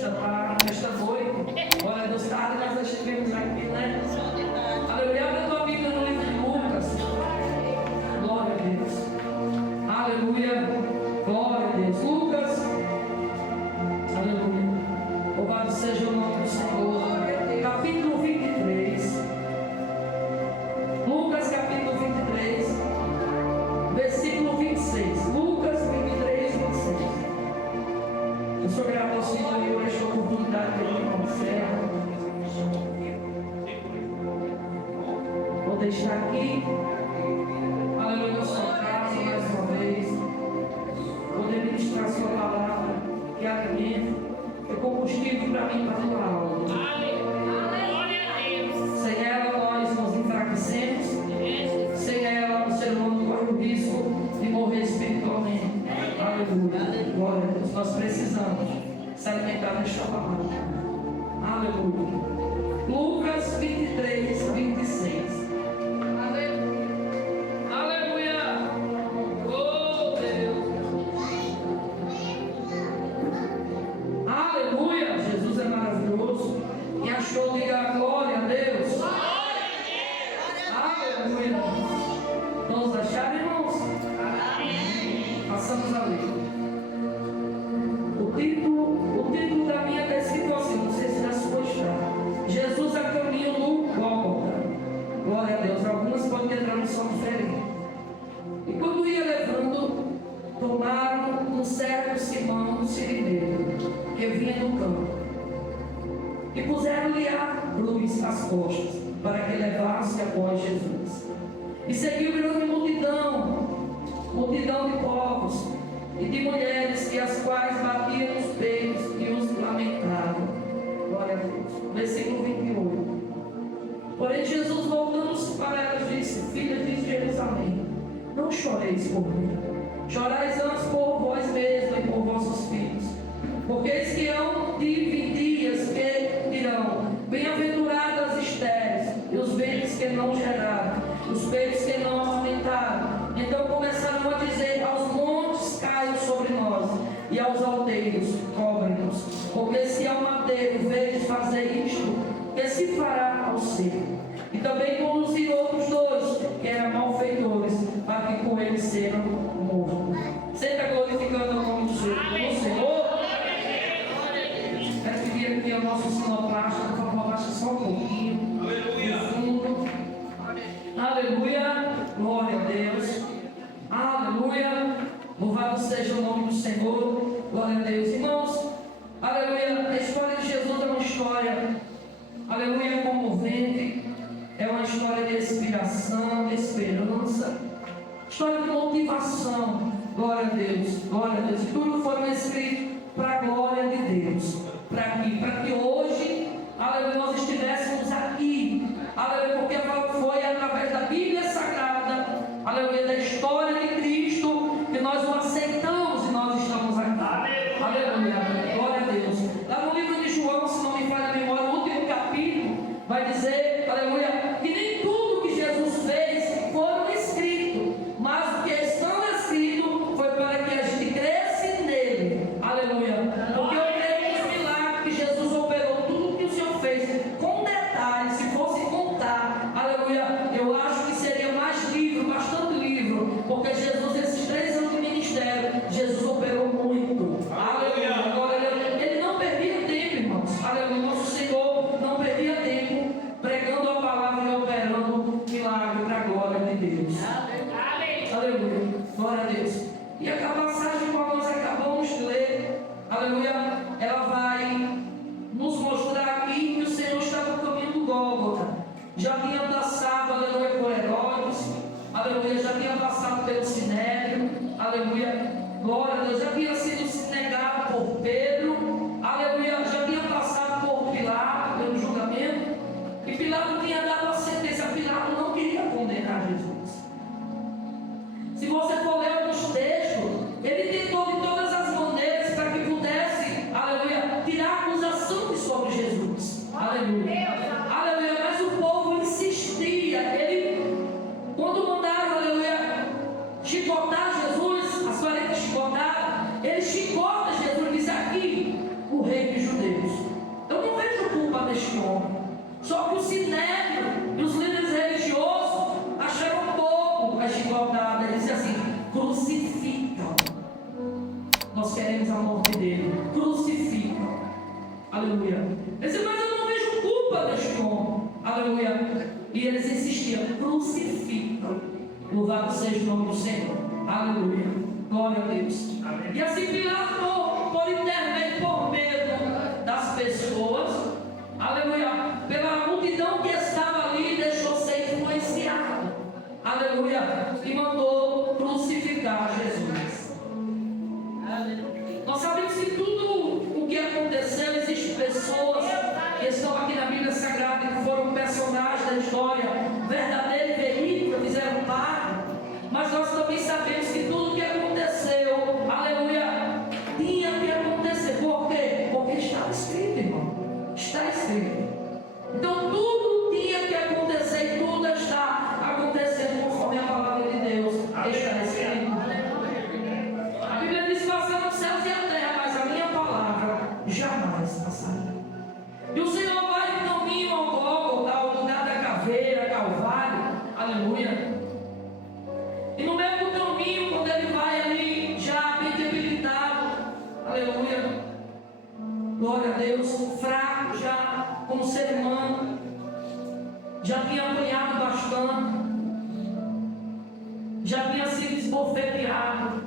nesta noite. Glória a Deus, tarde nós estivemos aqui, né? Aleluia. Abre a tua Bíblia no livro de Lucas. Glória a Deus. Aleluia. Glória a Deus. Lucas. Aleluia. Louvado seja o nome do Senhor. Capítulo 23. Lucas, capítulo 23. Versículo 26. Lucas 23, 26. Eu sou grato ao Senhor e hoje a oportunidade de ir como servo. Vou deixar aqui. Aleluia, na sua casa mais uma vez. Poder ministrar a sua palavra, que alimenta, que é combustível para mim, para a tua alma. Sem ela nós nos enfraquecemos. Sem ela o ser humano corre o risco de morrer espiritualmente. Aleluia. Glória a Deus. Nós precisamos se alimentar desta palavra. Aleluia. Lucas 23, 26. Aleluia. Oh Deus. Aleluia. Jesus é maravilhoso. E achou, diga glória a Deus. Aleluia. Vamos achar, irmãos? Passamos a ler. O título da minha está escrito assim, não sei se na sua está. Jesus a caminho do Gólgota. Glória a Deus. Algumas podem ter tradução diferente. E quando ia levando, tomaram um certo Simão Cirineu, que vinha do campo, e puseram-lhe a cruz às costas, para que levasse após Jesus. E seguiu grande multidão de povos e de mulheres, e as quais batiam os peitos e os lamentavam. Glória a Deus. Versículo 28. Porém Jesus, voltando-se para elas, disse: Filhas de Jerusalém, não choreis por mim, chorais antes por vós mesmos e por vossos filhos, porque eis que hão de vir dias que dirão: bem-aventuradas as estéreis, e os ventres que não geraram, os peitos que não amamentaram. Então começaram a dizer: aos montes caiam sobre nós, e aos alteiros cobrem-nos. Porque se ao madeiro vedes fazer isto, que se fará ao seco? E também conduziram outros dois, que eram malfeitores, para que com eles sejam mortos. Sempre glorificando o nome do Senhor. Quero pedir aqui ao nosso sonoplasta, por favor, abaixa só um pouquinho. Aleluia. Aleluia. Glória a Deus. Aleluia. Louvado seja o nome do Senhor. Glória a Deus. Irmãos, aleluia. A história de Jesus é uma história, aleluia, comovente. É uma história de inspiração, de esperança, história de motivação. Glória a Deus. Glória a Deus. E tudo foram escritos para a glória de Deus. Para que hoje, aleluia, nós estivéssemos aqui. Aleluia, porque foi através da Bíblia Sagrada, aleluia, da história de Cristo, que nós o aceitamos e nós estamos aqui. Aleluia, glória a Deus. Lá no livro de João, se não me falha a memória, o último capítulo vai dizer, aleluia, que nem tudo que Jesus fez foram escrito, mas o que estão escrito foi para que a gente cresce nele. Aleluia. Porque eu creio nos milagres que Jesus operou, tudo que o Senhor fez, com detalhes, se fosse contar, aleluia, eu acho que seria mais livro, bastante livro, porque Jesus, esses 3 anos de ministério, Jesus operou muito. Aleluia. Glória a Deus. Ele não perdia tempo, irmãos. Aleluia. Nosso Senhor não perdia tempo pregando a palavra e operando milagre para a glória de Deus. Aleluia. Glória a Deus. E a passagem que nós acabamos de ler, aleluia, ela vai nos mostrar aqui que o Senhor está no caminho do Gólgota. Já tinha passado, aleluia, por Herodes, aleluia, já tinha passado pelo Sinédrio, aleluia, glória a Deus, já tinha sido negado por Pedro, aleluia, já tinha passado por Pilato, pelo julgamento, e Pilato tinha dado a sentença. Pilato não queria condenar Jesus. Se você for ler alguns textos, ele tentou de todas as maneiras para que pudesse, aleluia, tirar a acusação sobre Jesus. Aleluia. Aleluia. Mas o povo insistia. Quando mandaram, aleluia, chicotar Jesus, as 40 chicotadas, ele aleluia. Ele disse, mas eu não vejo culpa neste homem, aleluia. E eles insistiam, crucificam. Louvado seja o nome do Senhor, aleluia, glória a Deus. Amém. E assim Pilato, por intermédio, por medo das pessoas, aleluia, pela multidão que estava ali, deixou ser influenciado, aleluia, e mandou crucificar Jesus. Nós sabemos que tudo o que aconteceu, existem pessoas que estão aqui na Bíblia Sagrada, que foram personagens da história verdadeira e verídica, fizeram parte, mas nós também sabemos que tudo o que aconteceu, aleluia, tinha que acontecer. Por quê? Porque estava escrito, irmão, está escrito. Então tudo tinha que acontecer e tudo está acontecendo conforme a palavra de Deus está escrito. A Bíblia diz: passaram os céus e a terra, mas a minha palavra jamais passará. E o Senhor vai no caminho ao Gólgota, ao lugar da caveira, Calvário, aleluia. E no meio do caminho, quando ele vai ali, já bem debilitado, aleluia, glória a Deus, fraco já, como ser humano, já tinha apanhado bastante, já tinha sido esbofeteado,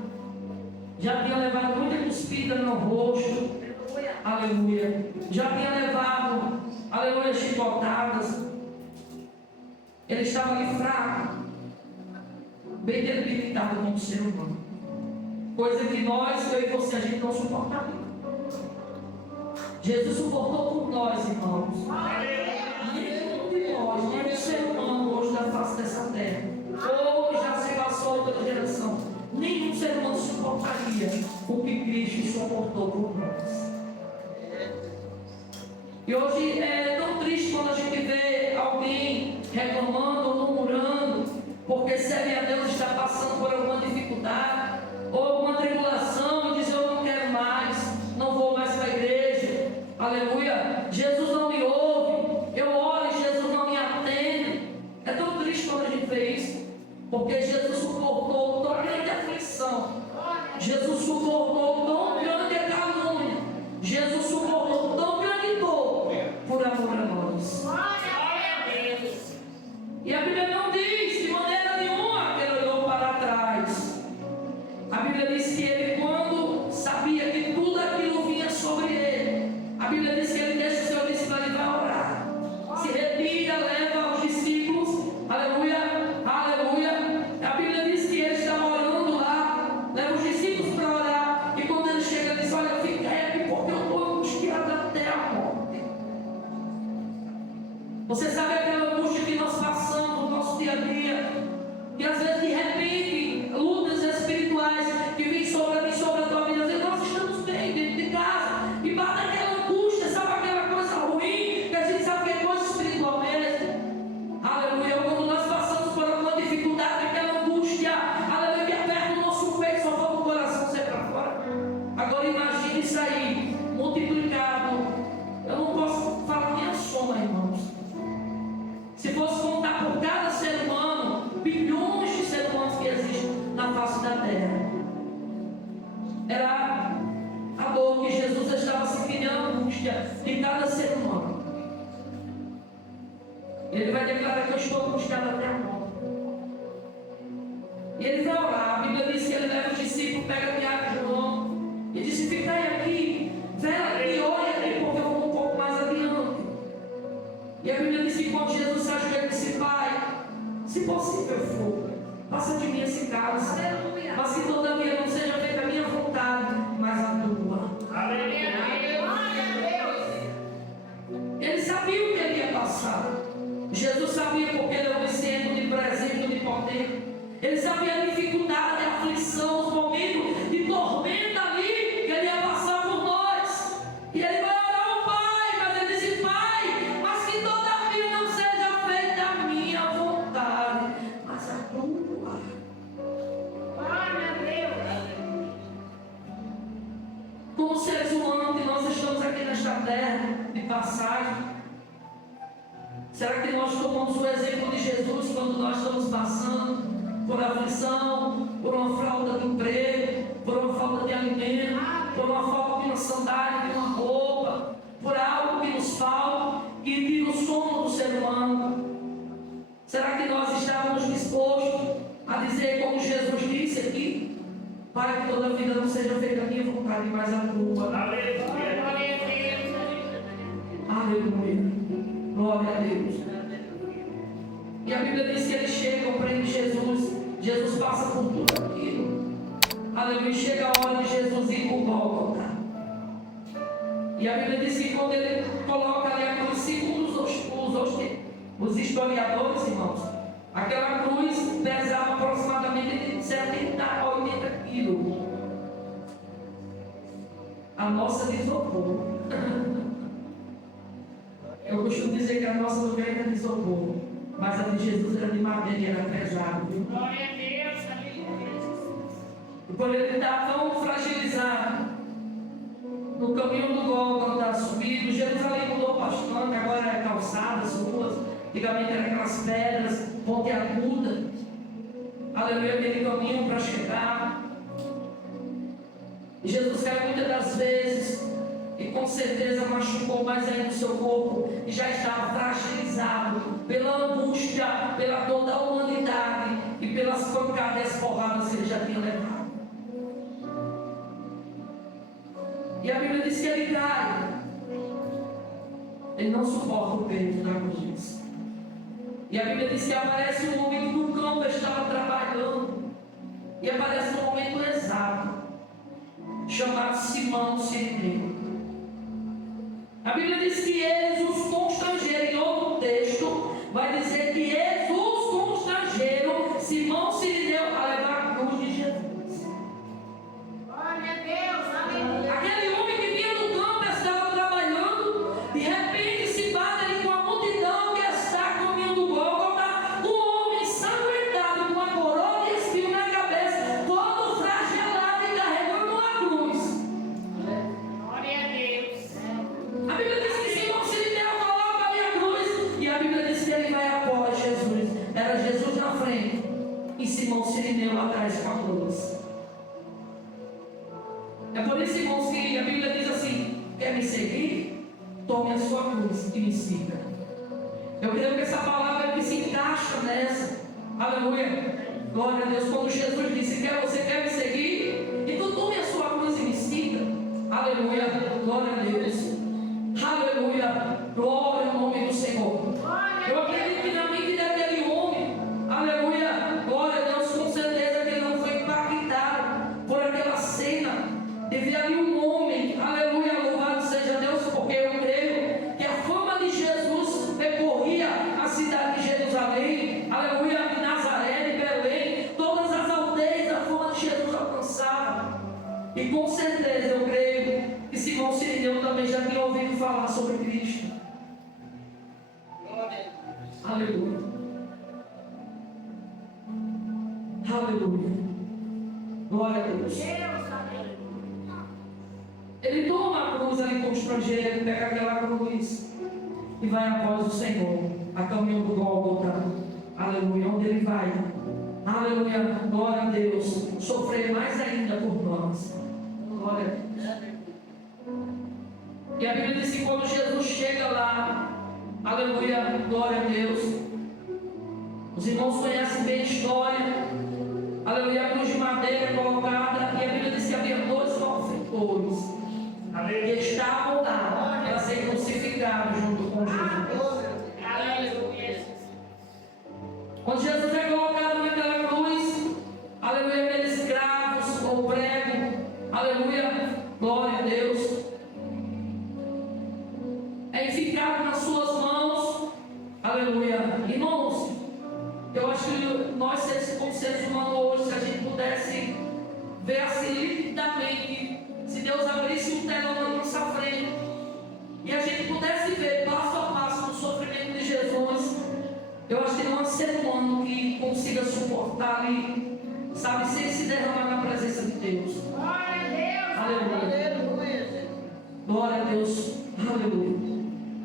já tinha levado muita cuspida no rosto, aleluia, já tinha levado, aleluia, chicotadas. Ele estava ali fraco, bem debilitado como ser humano, coisa que nós, eu e você, a gente não suportaria. Jesus suportou por nós, irmãos. Nenhum de nós, nenhum ser humano hoje da face dessa terra, ou já se passou outra geração, nenhum ser humano suportaria o que Cristo suportou por nós. E hoje é tão triste quando a gente vê alguém reclamando ou murmurando porque serve a Deus, está passando por alguma dificuldade ou alguma tribulação e diz: eu não quero mais, não vou mais para a igreja, aleluia, Jesus não me ouve, eu oro e Jesus não me atende. É tão triste quando a gente vê isso, porque Jesus suportou tão grande aflição, Jesus suportou tão grande calúnia, Jesus suportou tão grande dor por amor a nós. E a Bíblia não diz de maneira nenhuma que ele olhou para trás. A Bíblia diz que ele, quando sabia que tudo aquilo vinha sobre ele, a Bíblia diz que ele deixa o seu discípulo e vai orar. Se retira, leva os discípulos, aleluia, aleluia. A Bíblia diz que ele estava orando lá, leva os discípulos para orar, e quando ele chega, ele diz: olha, fica aqui porque eu estou angustiado até a morte. Você sabe aquela angústia que nós passamos no nosso dia a dia, que às vezes de repente lutas espirituais que vêm sobre mim, sobre a tua vida, às vezes nós estamos bem dentro de casa e bate aquela angústia, sabe aquela coisa ruim, que a gente sabe que é coisa espiritual mesmo, aleluia. Quando nós passamos por alguma dificuldade, aquela angústia, aleluia, que aperta o nosso peito, só falta o coração sair para fora. Agora imagine isso aí multiplicado, eu não posso falar nem a soma, irmãos. Se fosse contar por cada ser humano, bilhões de seres humanos que existem na face da terra, era a dor que Jesus estava sentindo, a angústia de cada ser humano. Ele vai declarar que eu estou angustiado até a morte. E ele vai orar. A Bíblia diz que ele leva os discípulos, pega Tiago e João e disse: ficai aqui, vela e olha aqui, porque eu vou um pouco mais adiante. E a Bíblia diz que quando Jesus se ajoelhou, ele disse: Pai, se possível for, passa de mim esse cálice, mas que todavia não seja feita a minha vontade, mas a tua. Aleluia. Ele sabia o que ele ia passar. Jesus sabia, porque ele é onisciente, onipresente, onipotente. Ele sabia a dificuldade, a aflição, os momentos de tormenta ali que ele ia passar por nós. E ele vai orar ao Pai, mas ele disse: Pai, mas que todavia não seja feita a minha vontade, mas a tua. Como seres humanos, que nós estamos aqui nesta terra de passagem, será que nós tomamos o exemplo de Jesus quando nós estamos passando por aflição, por uma falta de emprego, por uma falta de alimento, por uma falta de uma sandália, de uma roupa, por algo Será que nós estávamos dispostos a dizer, como Jesus disse aqui, para que toda a vida não seja feita a minha vontade, mas a tua? Aleluia. Glória a Deus. E a Bíblia diz que eles chegam, prende Jesus. Jesus passa por tudo aquilo. Aleluia. Chega a hora de Jesus ir para o Gólgota. E a Bíblia diz que quando ele coloca ali a cruz, segundo os historiadores, irmãos, aquela cruz pesava aproximadamente entre 70 a 80 quilos. A nossa de isopor. Eu costumo dizer que a nossa não era de isopor, mas a de Jesus era de madeira e era pesada. Glória a Deus, e por ele estar tão fragilizado, no caminho do Gólgota, subido, Jerusalém mudou bastante, agora é calçadas, ruas, antigamente eram aquelas pedras, pontiaguda. Aleluia, aquele caminho para chegar. E Jesus caiu muitas das vezes, e com certeza machucou mais ainda o seu corpo, e já estava fragilizado pela angústia, pela dor da humanidade, e pelas pancadas e as porradas que ele já tinha levado. E a Bíblia diz que ele cai. Ele não suporta o peso da cruz. E a Bíblia diz que aparece um homem que no campo estava trabalhando. E aparece um momento exato, chamado Simão Sirineu. A Bíblia diz que eles os constrangeram. Em outro texto vai dizer que eles os constrangeram Simão Sirineu a levar a cruz de Jesus. Glória a Deus, aleluia. Aquele homem que vinha no campo estava trabalhando, de repente se bate ali com a multidão que está caminhando do Gólgota, um homem sanguentado com uma coroa de espinho na cabeça, todo flagelado e carregando uma cruz. Glória a Deus. A Bíblia diz que Simão Sirineu coloca ali a cruz, e a Bíblia diz que ele vai após Jesus. Era Jesus na frente e Simão Sirineu atrás com a cruz. É por isso, irmãos, que a Bíblia diz assim: quer me seguir? Tome a sua cruz e me siga. Eu creio que essa palavra que se encaixa nessa. Aleluia. Glória a Deus. Quando Jesus disse: você quer me seguir? Então tome a sua cruz e me siga. Aleluia. Glória a Deus. Aleluia. Glória ao nome do Senhor. Eu acredito que na vida daquele homem, aleluia, glória a Deus, com certeza que ele não foi impactado por aquela cena de ver ali um homem, aleluia, louvado seja Deus, porque eu creio que a fama de Jesus percorria a cidade de Jerusalém, aleluia, de Nazaré, de Belém, todas as aldeias, a fama de Jesus alcançava. E com certeza eu creio que Simão Sirineu também já tinha ouvido falar sobre Cristo. Aleluia. Aleluia. Glória a Deus. Ele toma a cruz ali com o estrangeiro, ele pega aquela cruz e vai após o Senhor, a caminho do Gólgota. Aleluia. Onde ele vai? Aleluia. Glória a Deus. Sofrer mais ainda por nós. Glória a Deus. E a Bíblia diz que quando Jesus chega lá, aleluia, glória a Deus. Os irmãos conhecem bem a história. Aleluia, a cruz de madeira colocada. E a Bíblia diz que havia dois malfeitores que estavam lá para ser crucificados junto com Jesus. Aleluia. Quando Jesus é colocado naquela cruz, aleluia, aqueles cravos ou prego, aleluia, glória a Deus, é ficado nas suas mãos, aleluia. Irmãos, eu acho que nós, como seres humanos hoje, se a gente pudesse ver assim lindamente, se Deus abrisse um telão na nossa frente e a gente pudesse ver passo a passo o sofrimento de Jesus, eu acho que não há ser humano que consiga suportar ali, sabe, sem se derramar na presença de Deus. Glória a Deus, aleluia. Glória a Deus, aleluia.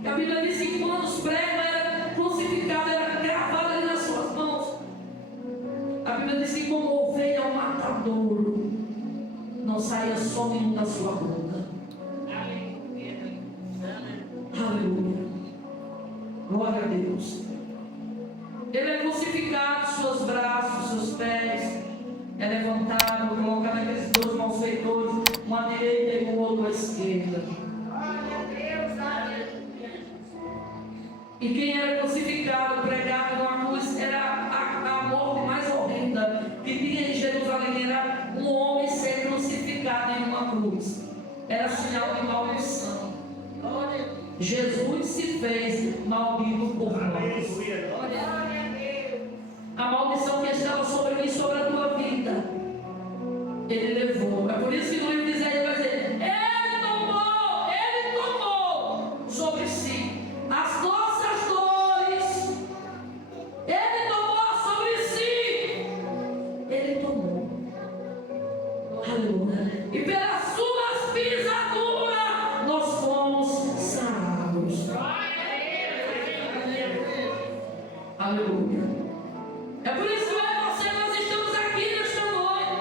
E a Bíblia diz que quando os pregos eram crucificados, era gravado ali nas suas mãos. A Bíblia diz que como ovelha ao matadouro, não saía som nenhum da sua boca. Aleluia. Glória a Deus. Ele é levantado, colocado aqueles dois malfeitores, um à direita e o outro à esquerda. E quem era crucificado, pregado numa cruz, era a morte mais horrenda que tinha em Jerusalém, era um homem ser crucificado em uma cruz. Era sinal de maldição. Jesus se fez maldito por nós. A maldição que estava sobre mim, sobre a tua vida, Ele levou. É por isso que no livro de Isaías ele vai dizer: Ele tomou sobre si as nossas dores. Ele tomou sobre si. Ele tomou. Aleluia. E pelas suas pisaduras nós fomos sarados. Aleluia. É por isso que nós estamos aqui nesta noite.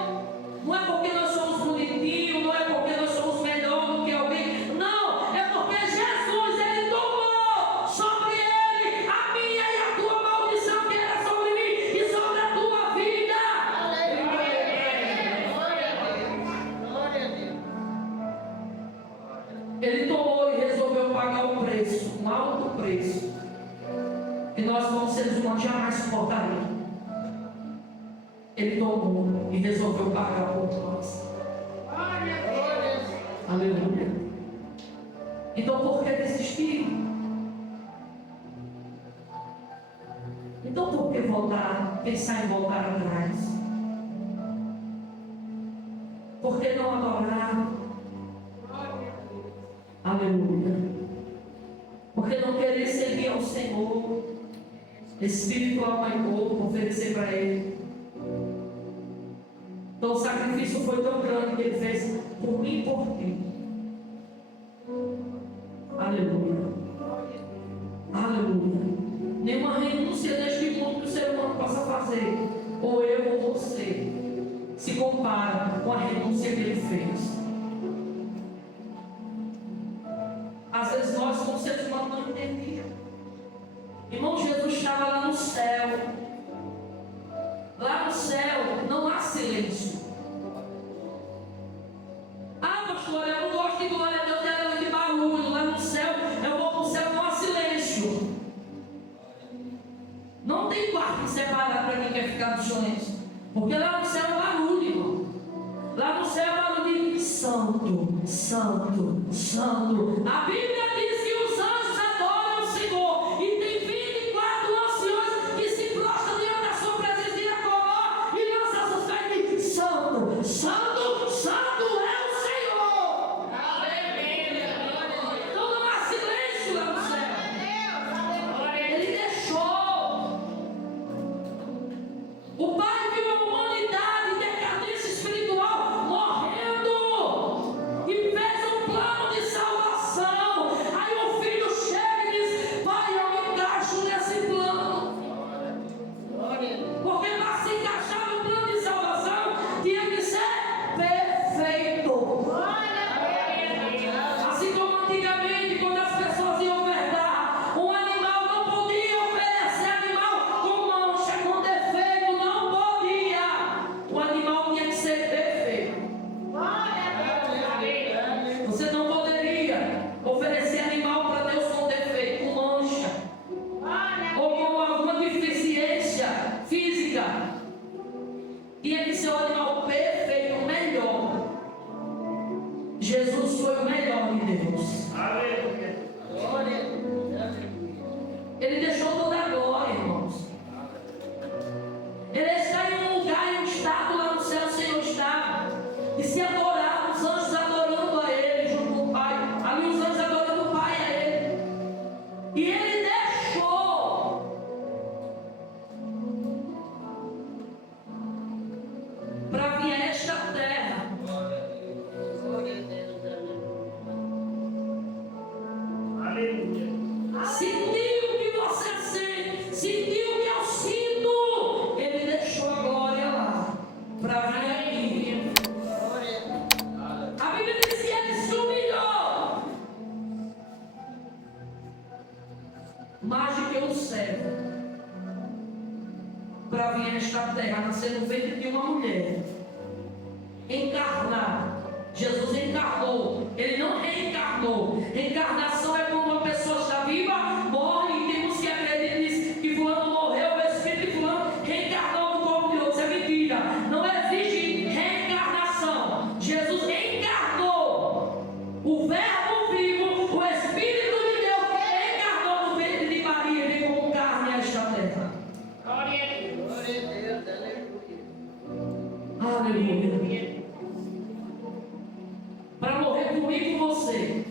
Não é porque nós somos bonitinhos, não é porque nós somos melhor do que alguém. Não, é porque Jesus, Ele tomou sobre Ele a minha e a tua maldição que era sobre mim e sobre a tua vida. Ele tomou e resolveu pagar o preço, um alto preço, que nós como seres humanos jamais suportaríamos. Ele tomou e resolveu pagar por nós. Aleluia. Então por que desistir? Então por que voltar, pensar em voltar atrás? Por que não adorar? Aleluia. Por que não querer servir ao Senhor, espírito, alma e corpo, oferecer para Ele? Então o sacrifício foi tão grande que Ele fez por mim e por ti. Aleluia. Aleluia. Nenhuma renúncia neste mundo que o ser humano possa fazer, ou eu ou você, se compara com a renúncia que Ele fez. Às vezes nós, como seres humanos, não entendíamos. Irmão, Jesus estava lá no céu. Lá no céu não há silêncio. Ah, pastor, eu não gosto de glória a Deus, de barulho. Lá no céu, eu vou para o céu, não há silêncio. Não tem quarto separado para quem quer ficar no silêncio. Porque lá no céu é barulho, irmão. Lá no céu é barulho de santo, santo, santo. A Bíblia diz que os anjos adoram o Senhor. E tem 24 anciões que se prostram diante da sua presença e a coroa e lançam seus pés e dizem: Santo, santo, santo é o Senhor. Então não há silêncio lá no céu. Ele deixou. O Pai viu a humanidade em decadência espiritual morrendo e fez um plano de salvação. Aí o Filho chega e diz: Pai, eu me encaixo nesse plano. Porque para se encaixar no plano de salvação tinha que ser perfeito. Assim como antigamente, quando as pessoas iam ofertar um animal, não podia oferecer animal com mancha, com defeito, não podia. O animal tinha que ser perfeito. Você não poderia oferecer animal para Deus com defeito, com mancha, ou com alguma deficiência física. Tinha que ser um animal perfeito, o melhor. Jesus foi o melhor de Deus. Ele deixou toda a glória, irmãos. Ele está em um lugar, em um estado lá no céu, o Senhor está. E se adorar, os anjos adorando a Ele junto com o Pai. Ali os anjos adorando o Pai a Ele. E Ele deixou para vir a esta terra. Sentiu o que você sente, sentiu o que eu sinto. Ele deixou a glória lá para vir aqui. A Bíblia diz que Ele se humilhou mais do que um servo para vir a esta terra, nascer no ventre de uma mulher. encarnar. Jesus encarnou, ele não reencarnou. Reencarnação é quando uma pessoa está viva, morre e temos que acreditar nisso, que fulano morreu, o espírito de fulano reencarnou no corpo de outro. Isso é mentira. Não existe reencarnação. Jesus encarnou. O Verbo vivo, o Espírito de Deus encarnou no ventre de Maria e veio como carne a esta terra. Glória a Deus. Aleluia. Para morrer comigo e com você.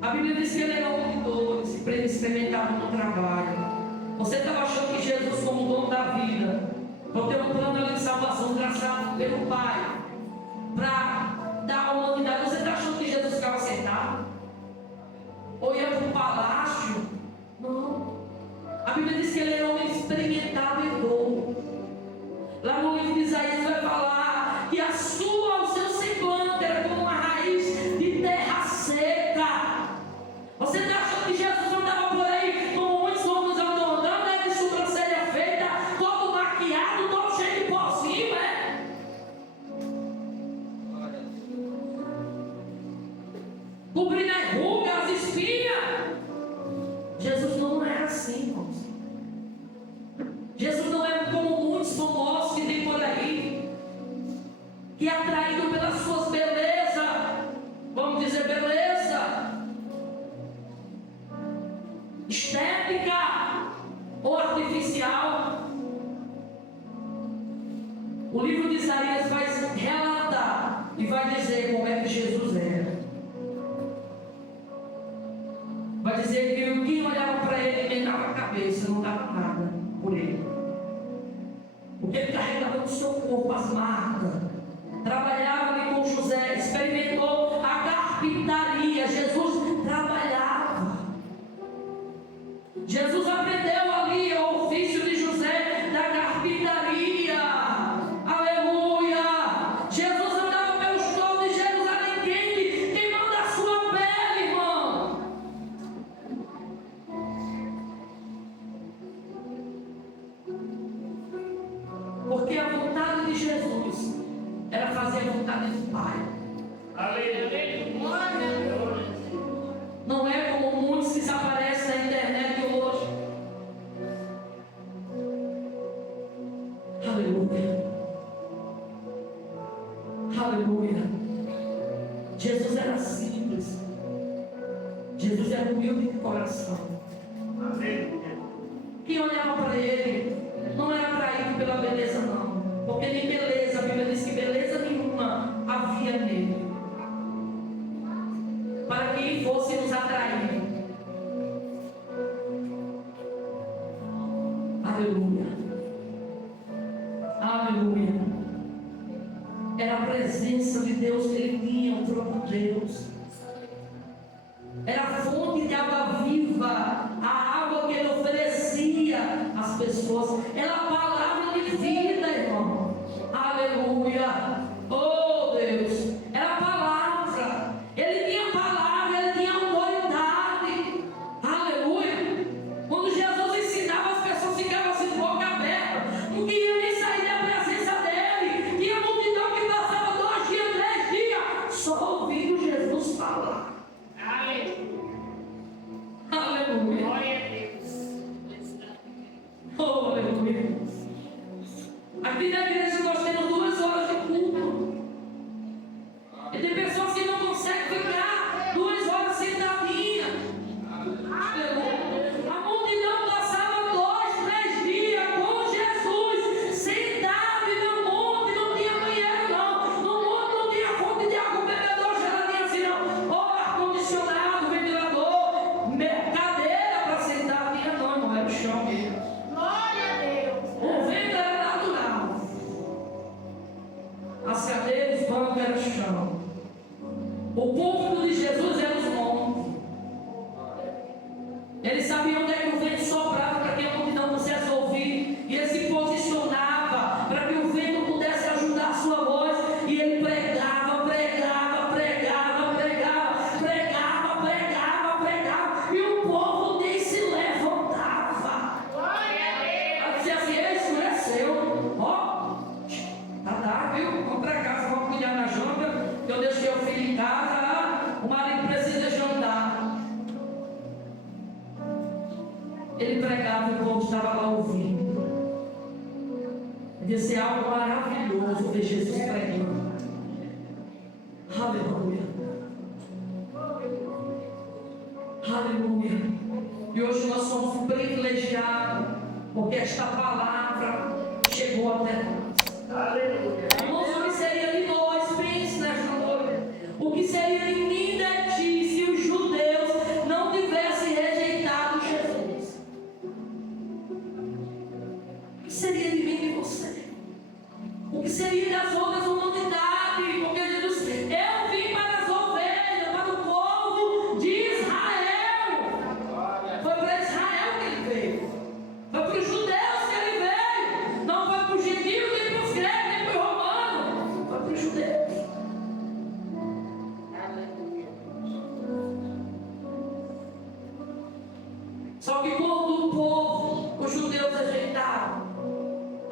A Bíblia diz que ele era um monitor, experimentava no trabalho. Você estava achando que Jesus, como dono da vida, por ter um plano de salvação traçado pelo Pai, para dar a humanidade, você está achando que Jesus ficava sentado? Ou ia para um palácio? Não. A Bíblia diz que ele era um experimentado em dor. Lá no livro de Isaías vai falar que o seu semblante era como uma raiz de terra seca. Você está achando que Jesus andava por aí como muitos homens andam andando, de sobrancelha feita, todo maquiado, todo cheio de pozinho, cobrindo as rugas, as espinhas. Jesus não era assim, irmãos. Jesus não é como muitos famosos que tem por aí, que é atraído pelas suas belezas, vamos dizer beleza estética ou artificial. O livro de Isaías vai relatar e vai dizer como é que Jesus era. Vai dizer que quem olhava para ele entrava a cabeça, não dava nada por ele. Porque ele carregava no seu corpo as marcas. Trabalhava ali com José, experimentou a carpintaria. Jesus trabalhava. Jesus aprendeu ali o ofício de José da carpintaria. Aleluia! Jesus andava pelos tornos de Jerusalém quente, queimando a sua pele, irmão. Porque a vontade de Jesus era fazer a vontade do Pai. Não é como muitos que aparecem na internet hoje. Aleluia. Aleluia. Jesus era simples. Jesus era humilde de coração. Quem olhava para ele não era atraído pela beleza, não. Porque nem beleza, a Bíblia diz que beleza nenhuma havia nele, para que fosse nos atrair. Aleluia. Aleluia. Era a presença de Deus que ele tinha, o próprio Deus. Era a fonte de água viva, a água que ele oferecia às pessoas. Era a palavra de vida, irmão. Aleluia. Oh Deus. Era a palavra. Ele tinha palavra, ele tinha autoridade. Aleluia. Quando Jesus ensinava, as pessoas ficavam assim de boca aberta. Não queriam nem sair da presença dele. Tinha multidão que passava 2 dias, 3 dias, só ouvindo Jesus falar. Aleluia. Glória a Deus. Oh, aleluia. Aqui na igreja nós temos 2 horas de culto. E tem pessoas que não conseguem ficar 2 horas sentadinhas. Aleluia. A multidão passava 2, 3 dias com Jesus, sentado no monte, não tinha banheiro não. No monte não tinha fonte de água, bebedor, geladinho assim não. Ou ar-condicionado, ventilador, cadeira para sentar, tinha não, irmão, era o chão mesmo. Glória a Deus. O vento era natural. As cadeiras, os bancos eram o chão. O púlpito de Jesus era os montes. Ele sabia onde é que o vento soprava para que a multidão pudesse ouvir. E ele se posicionava para que o vento pudesse ajudar a sua voz. E ele pregava, pregava, pregava, pregava, pregava, pregava, pregava. E o povo nem se levantava. Glória a Deus. Para dizer assim, ele escureceu. Ele pregava e o povo estava lá ouvindo. Devia ser algo maravilhoso ver Jesus pregando. Aleluia. Aleluia. E hoje nós somos privilegiados, porque esta palavra chegou até nós. Aleluia. Irmãos, o que seria de nós, príncipes, nesta noite? O que seria de mim e de ti se os judeus não tivessem rejeitado Jesus? O que seria de mim e de você? O que seria das outras humanidades? Porque Jesus, eu vim para as ovelhas, para o povo de Israel. Foi para Israel que ele veio. Foi para os judeus que ele veio. Não foi para os gentios, nem para os gregos, nem para os romanos. Foi para os judeus. Só que quando o povo, os judeus rejeitaram,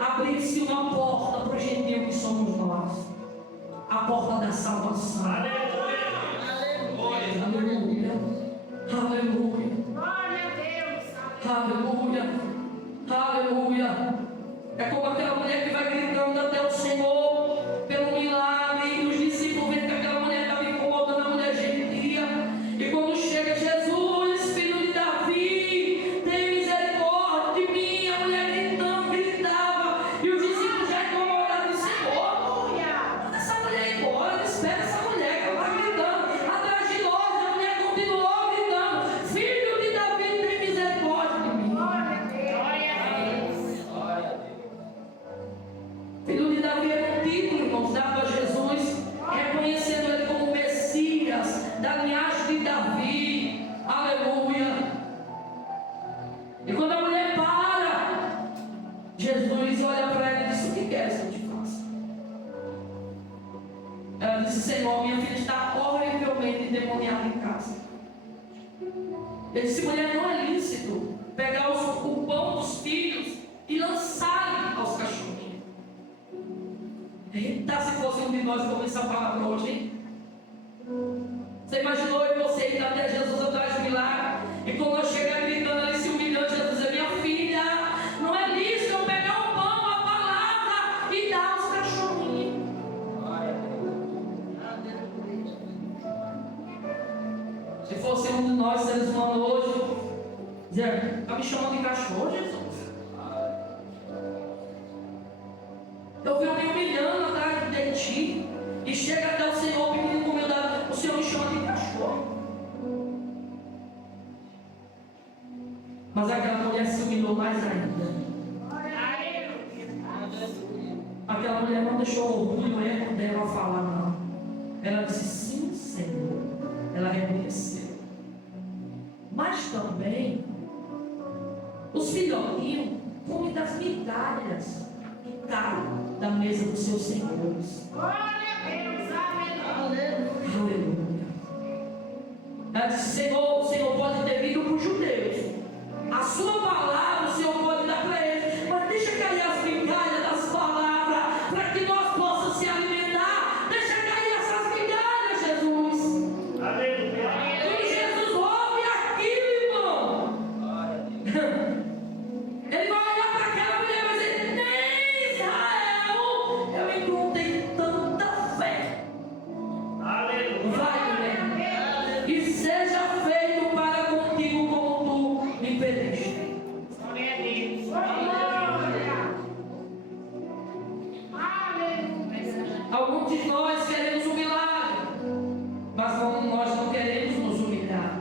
abriu-se uma porta para o gentil que somos nós. A porta da salvação. Aleluia. Aleluia. Aleluia. Glória a Deus. Aleluia. Aleluia. É como aquela mulher que vai gritando até o Senhor pelo milagre. E os discípulos veem que aquela mulher estava incomodando a mulher gentia. E quando chega Jesus, filho de Davi, tem misericórdia de mim. A mulher gritando, gritava. E os discípulos já incomodaram o Senhor. Manda essa mulher embora, espera essa mulher que ela está gritando. Atrás de nós, a mulher continuou gritando: Filho de Davi, tem misericórdia de mim. Filho de Davi era um título, irmãos, dado a Jesus, reconhecendo ele como Messias, da linhagem de Davi. Aleluia. E quando a mulher para, Jesus olha para ela e diz: O que queres que eu te faça? Ela disse: Senhor, minha filha está horrivelmente endemoniada em casa. Ele disse: mulher, não é lícito pegar o pão dos filhos e lançar aos cachorrinhos. Eita, se fosse um de nós como essa palavra hoje, hein? Você imaginou eu e você ir até Jesus atrás do milagre? E quando nós chegar gritando ali, se humilhando, Jesus é: minha filha, não é lícito eu pegar o pão, a palavra e dar aos cachorrinhos. Se fosse um de nós, seres humanos hoje, dizer: está me chamando de cachorro, Jesus? Eu vi me humilhando atrás de ti e chega até o Senhor pedindo humildade. O Senhor me chama de cachorro. Mas aquela mulher se humilhou mais ainda. Aquela mulher não deixou o orgulho, o erro dela falar, não. Ela disse: sim, Senhor. Ela reconheceu. Mas também os filhotinhos comem das migalhas que caem da mesa dos seus senhores. Glória a Deus, aleluia. Aleluia. Ela disse: Senhor, o Senhor pode ter vindo para os judeus. A sua palavra o Senhor pode dar para eles. Mas deixa cair as migalhas das palavras para que nós possamos se alimentar. Deixa cair essas migalhas, Jesus. Aleluia. E Jesus ouve aquilo, irmão. Ele vai olhar para aquela mulher e vai dizer: nem Israel eu encontrei tanta fé. Aleluia. Vai, mulher, e seja feito para contigo como tu me pediste. Alguns de nós queremos um milagre, mas nós não queremos nos humilhar.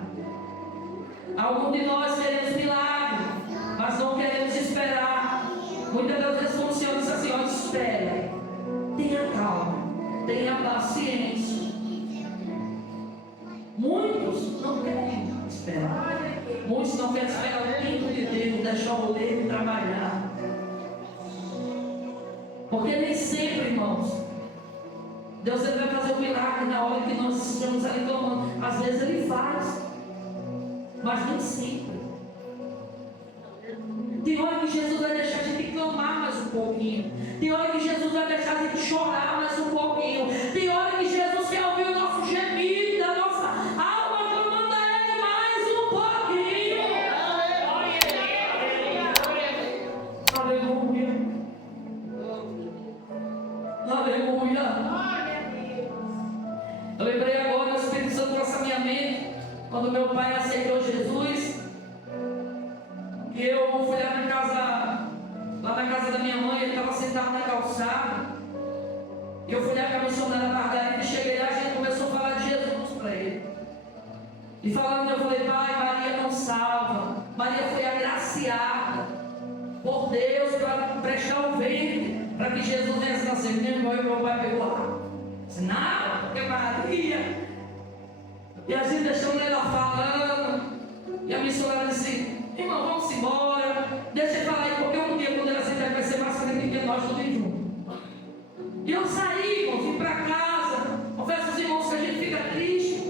Alguns de nós queremos milagre, mas não queremos esperar. Muitas das vezes o Senhor diz assim: ó, espera, tenha calma, tenha paciência. Muitos não querem esperar. Muitos não querem esperar o tempo de Deus, deixar o dedo trabalhar. Porque nem sempre, irmãos, Deus ele vai fazer um milagre na hora que nós estamos ali clamando. Às vezes ele faz, mas nem sempre. Tem hora que Jesus vai deixar a gente clamar mais um pouquinho. Tem hora que Jesus vai deixar a gente chorar mais um pouquinho. Tem hora que Jesus quer ouvir o nosso gemido, da nossa alma clamando a Ele mais um pouquinho. Eu lembrei agora, o Espírito Santo trouxe a minha mente, quando meu pai aceitou Jesus, que eu fui lá na casa da minha mãe, ele estava sentado na calçada, e eu fui lá com a missionária Margarida, e cheguei lá, a gente começou a falar de Jesus para ele. E falando, eu falei, pai, Maria não salva, Maria foi agraciada por Deus para prestar o ventre, para que Jesus venha nascer. Minha irmã e meu pai pegou lá. Disse, não, porque Maria. E a gente deixou ela falando. E a missionária disse, irmão, vamos embora. Deixa eu falar aí, porque um dia quando ela sentar vai ser mais frente que nós todos juntos. E eu saí, irmão, vim para casa. Confesso aos irmãos que a gente fica triste.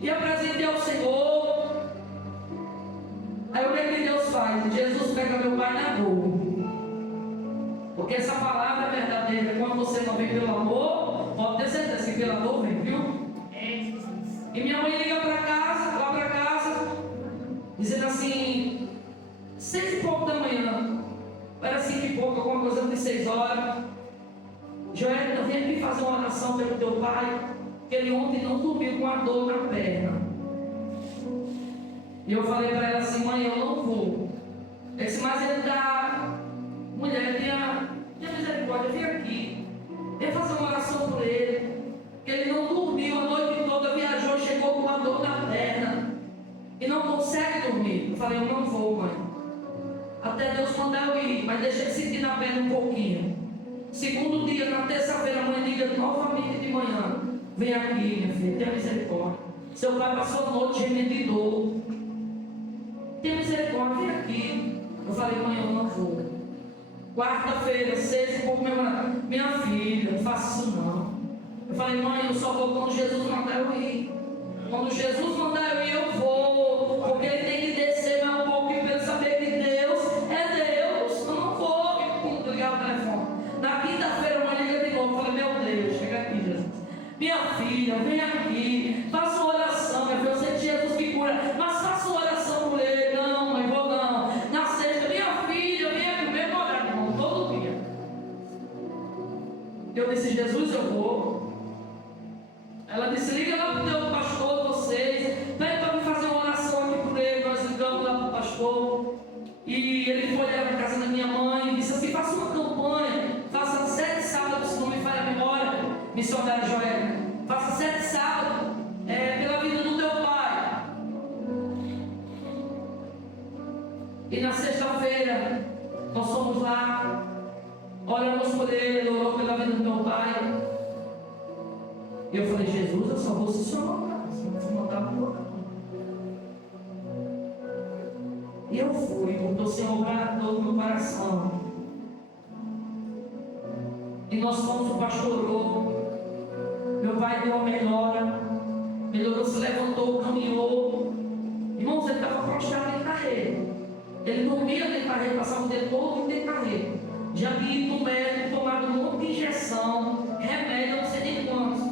E apresentei ao Senhor. Aí o que é que Deus faz? Jesus pega meu pai na dor. Porque essa palavra é verdadeira. Quando você não vem pelo amor, pode ter certeza que pela dor vem, viu? E minha mãe liga para casa, lá para casa, dizendo assim, 6 e pouco da manhã, era 5 e pouco, alguma coisa de 6 horas. Joel, eu vim aqui fazer uma oração pelo teu pai, que ele ontem não dormiu com a dor na perna. E eu falei para ela assim, mãe, eu não vou. Eu disse, mas ele está, mulher, tenha misericórdia, vem aqui, vem fazer uma oração por ele. Que ele não dormiu a noite toda, viajou, chegou com uma dor na perna e não consegue dormir. Eu falei, eu não vou, mãe, até Deus mandar eu ir, mas deixa ele sentir na perna um pouquinho. Segundo dia, na terça-feira, a mãe liga novamente de manhã, vem aqui, minha filha, tenha misericórdia, seu pai passou a noite gemendo de dor, tenha misericórdia, vem aqui. Eu falei, mãe, eu não vou. Quarta-feira, 6 e pouco, minha filha, não faça isso não. Eu falei, mãe, eu só vou quando Jesus mandar eu ir. Quando Jesus mandar eu ir, eu vou. Porque ele tem que descer mais um pouquinho para ele saber que Deus é Deus. Eu não vou ligar o telefone. Na quinta-feira, a mãe liga de novo. Eu falei, meu Deus, chega aqui, Jesus. Minha filha, vem aqui. Faça uma oração, minha filha. Eu sei que Jesus que cura. Mas faça uma oração por ele. Não, mãe, vou não. Na sexta, minha filha, vem aqui. Mesmo horário, irmão, todo dia. Eu disse, Jesus, eu vou. Ela disse, liga lá para o teu pastor de vocês, pede para me fazer uma oração aqui por ele. Nós ligamos lá para o pastor, e ele foi lá na casa da minha mãe e disse assim, faça uma campanha, faça 7 sábados, se não me falha a memória, missionária Joel, faça 7 sábados pela vida do teu pai. E na sexta-feira, nós fomos lá, oramos por ele, orou pela vida do meu pai. E eu falei, Jesus, eu só vou se o Senhor mandar, se não mandar, não vou. E eu fui, porque o Senhor guardou no meu coração. E nós fomos, o pastor orou. Meu pai deu uma melhorou, se levantou, caminhou. Irmãos, ele estava prostrado em carreira. Ele dormia dentro de carreira, passava o dia todo dentro de carreira. Já havia ido no médico, tomado um monte de injeção, remédio, não sei nem quantos.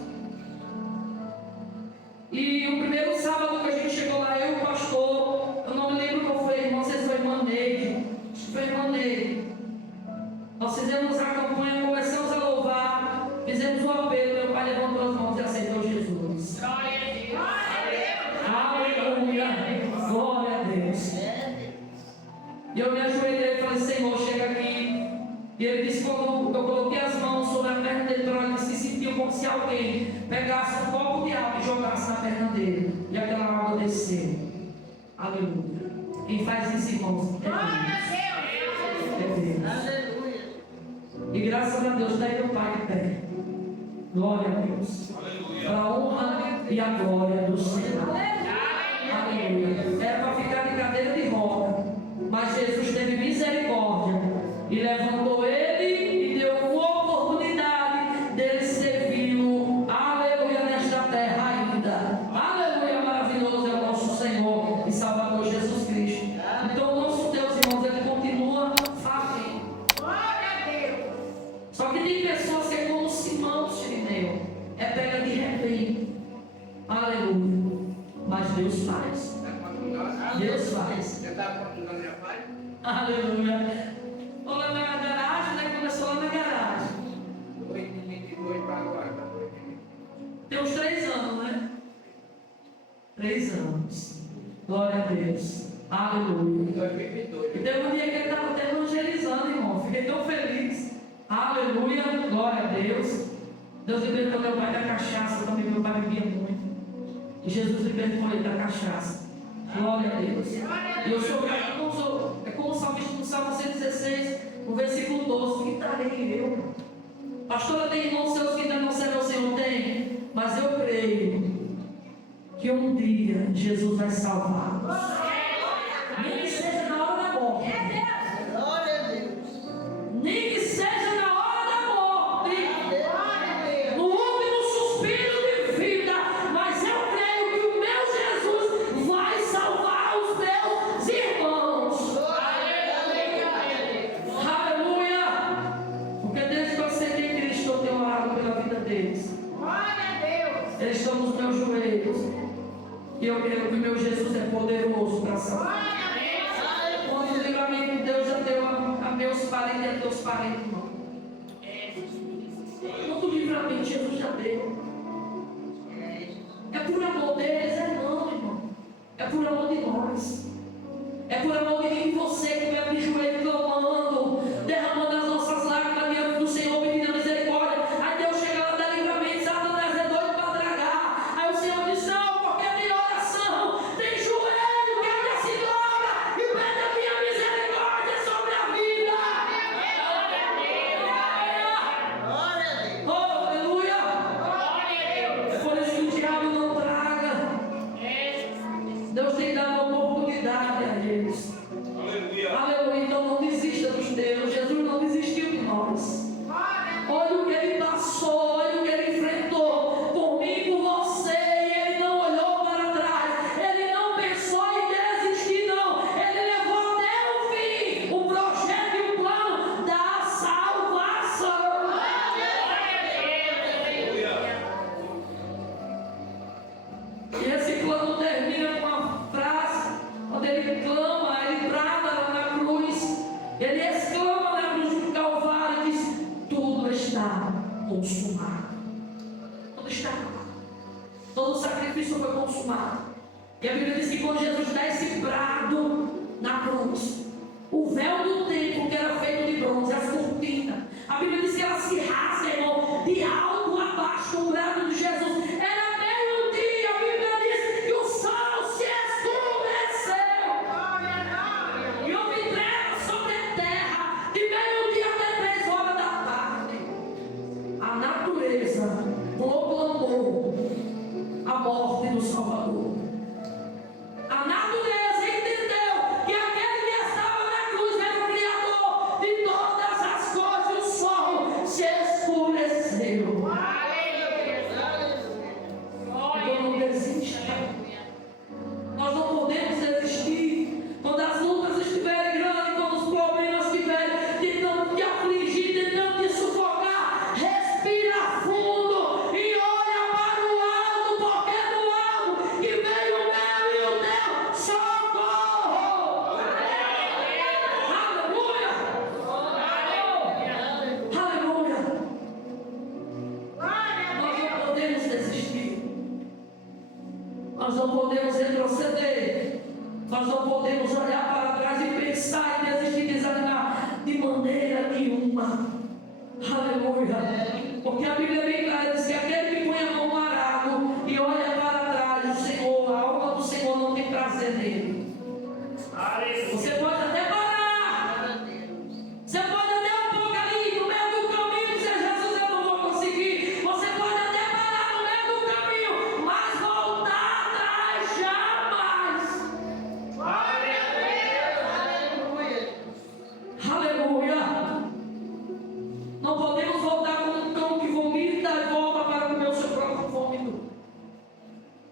E o primeiro sábado que a gente chegou lá, eu e o pastor, eu não me lembro qual foi, irmão, se foi irmã Neide, acho que foi irmã Neide. Nós fizemos a campanha, começamos a louvar, fizemos um apelo, meu pai levantou as mãos e aceitou Jesus. Aleluia, glória a Deus. E eu me ajoelhei e falei, Senhor, chega aqui. E ele disse, quando eu coloquei as mãos sobre a perna dele, ele se sentiu como se alguém pegasse um copo de água e jogasse na perna dele. E aquela água desceu. Aleluia. Quem faz isso, irmãos? É Deus. Aleluia. E graças a Deus, daí meu pai de pé. Glória a Deus. Para a honra e a glória do Senhor. Aleluia. Era para ficar de cadeira de roda, mas Jesus teve misericórdia e levantou ele e deu uma oportunidade dele servir-o, aleluia, nesta terra ainda. Aleluia, maravilhoso é o nosso Senhor e Salvador Jesus Cristo. Então o nosso Deus, irmãos, ele continua fazendo. Glória a Deus. Só que tem pessoas que é como Simão Sirineu, é pega de repente. Aleluia. Mas Deus faz. Deus faz. Você está continuando a faz? Aleluia. Lá na garagem, né? Começou lá na garagem. 2022 para agora. Tem uns uns 3 anos, né? 3 anos. Glória a Deus. Aleluia. E teve um dia que ele estava até evangelizando, irmão. Fiquei tão feliz. Aleluia. Glória a Deus. Deus libertou meu pai da cachaça também. Meu pai bebia muito. E Jesus libertou ele da cachaça. Glória a Deus. E eu sou grato. É como o salmista no Salmo 116, no versículo 12. Que darei eu? Pastora, tem irmãos seus que ainda não servem ao Senhor? Tem. Mas eu creio que um dia Jesus vai salvá-los. Nem que seja na hora da morte. Glória a Deus. Nem que seja na hora da morte. No último suspiro de vida. Mas eu creio que o meu Jesus vai salvar os meus irmãos. Aleluia. Porque desde que eu aceitei Cristo, eu tenho orado pela vida deles. Eles estão nos meus joelhos. E eu creio que o meu Jesus é poderoso para salvar. Quando o livramento de Deus já deu a meus parentes e a teus parentes, irmão. Quanto livramento Jesus já deu. É por amor deles, é não, irmão. É por amor de nós. É por amor de mim e você que vai abrir joelho clamando, derramando as nossas lágrimas diante do Senhor, pedindo misericórdia. Aí Deus chega lá, dá livramento, Satanás é doido para tragar. Aí o Senhor diz: não, porque a minha oração tem joelho que ainda se dobra e pede a minha misericórdia sobre a vida. Oh, aleluia. É por isso que o diabo não traga. Deus tem dado oportunidade a eles. Aleluia. Então não desista dos teus. Jesus não desistiu de nós. Olha o que ele passou, olha o que ele enfrentou por mim e por você, e ele não olhou para trás. Ele não pensou em desistir, não. Ele levou até o fim o projeto e o plano da salvação. E esse plano termina com uma frase, quando ele clama, ele brada lá na cruz, ele exclama na cruz do Calvário e diz: tudo está consumado. Tudo está acabado. Todo o sacrifício foi consumado. E a Bíblia diz que quando Jesus dá esse brado na cruz, o véu do templo, que era feito de bronze, as cortinas, a Bíblia diz que ela se rasga, irmão, de alto a baixo, com o brado de Jesus. Era meio-dia, a Bíblia diz que o sol se escureceu. E houve trevas sobre a terra, de meio-dia até 3 horas da tarde. A natureza proclamou a morte do Salvador. A natureza entendeu que aquele que estava na cruz era o Criador de todas as coisas, e o sol se escureceu. Então não desista. Nós não podemos desistir. Quando as lutas estiverem grandes, quando os problemas estiverem tentando te afligir, tentando te sufocar, respira fundo e olha para o alto, porque do alto que veio o meu e o teu socorro. Aleluia! Aleluia! Nós não podemos desistir. Nós não podemos retroceder. Nós não podemos olhar para trás e pensar em desistir, desanimar de maneira nenhuma. Aleluia. Porque a Bíblia é bem clara, diz que aquele que põe a mão no arado e olha para trás, o Senhor, a alma do Senhor não tem prazer nele. Você pode até parar. Você pode até um pouco ali no meio do caminho dizer: Jesus, eu não vou conseguir. Você pode até parar no meio do caminho, mas voltar atrás jamais. Aleluia. Não podemos voltar como um cão que vomita e volta para comer o seu próprio vômito.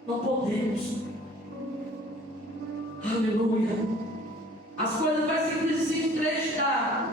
Não podemos. Aleluia. As coisas vai se emprestar.